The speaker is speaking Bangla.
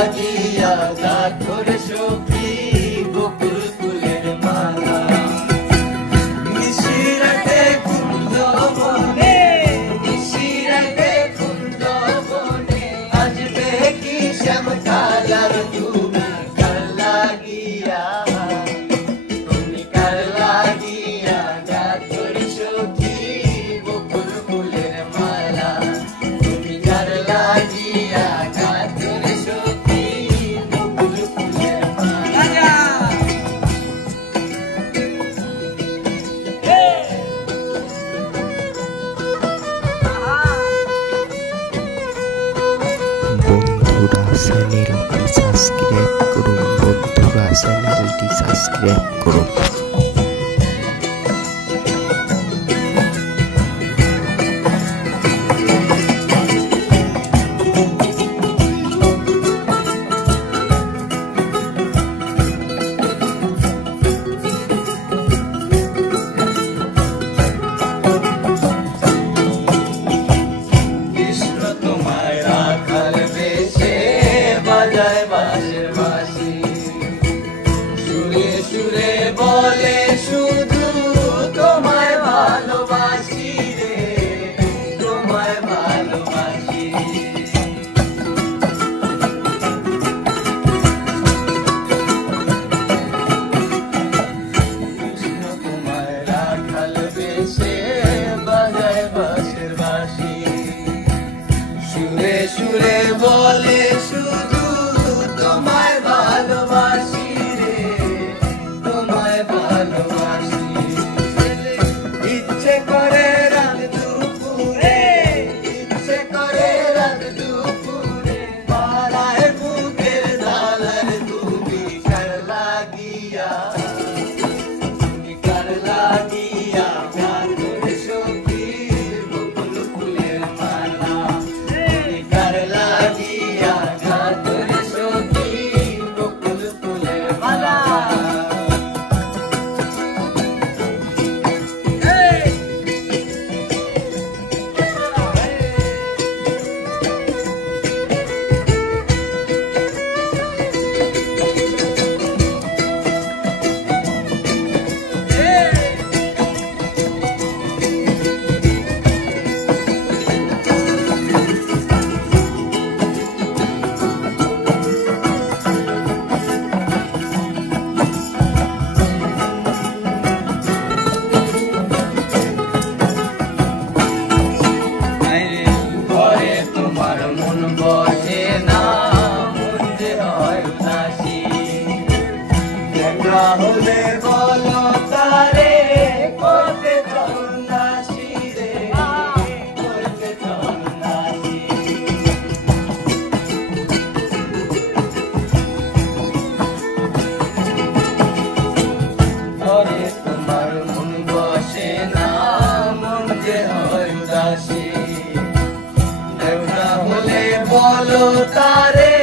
লাগিয়া গাথর সখী বকুল ফুলের মালা নিশিরাতে কুন্দ বনে নিশিরাতে কুন্দ বনে আসবে কি শ্যামকালার তুমি কার লাগিয়া গাথর সখী বকুল ফুলের মালা তুমি কার লাগিয়া গাথর সখী বকুল ফুলের মালা বন্ধুরা চ্যানেলটি সাবস্ক্রাইব করুন বন্ধুরা চ্যানেলটি সাবস্ক্রাইব করুন কৃষ্ণ তোমায় রাখাল বেশে বাজায় বাঁশের বাঁশি সুরে সুরে বলে শুধু তোমায় ভালোবাসি রে তোমায় ভালোবাসি কৃষ্ণ তোমায় রাখাল বেশে বাজায় বাঁশের বাঁশি সুরে সুরে বলে শুধু তোমায় ভালোবাসি রে তোমায় ভালোবাসি ইচ্ছে করে রাত দুপুরে ইচ্ছে করে রাত দুপুরে পাড়ায় বুকের ধালার তুমি কার লাগিয়া গাথর সখী বকুল ফুলের মালা কার লাগিয়া গাথর সখী বকুল ফুলের মালা ঘরে তোমার মন বসে না মন যে হয় উদাসী দেখা হলে বলো তারে করতে চন্দাসী রে করতে চন্দাসী ঘরে তোমার মন বসে না মন যে হয় উদাসী দেওয়া হলে বলো তারে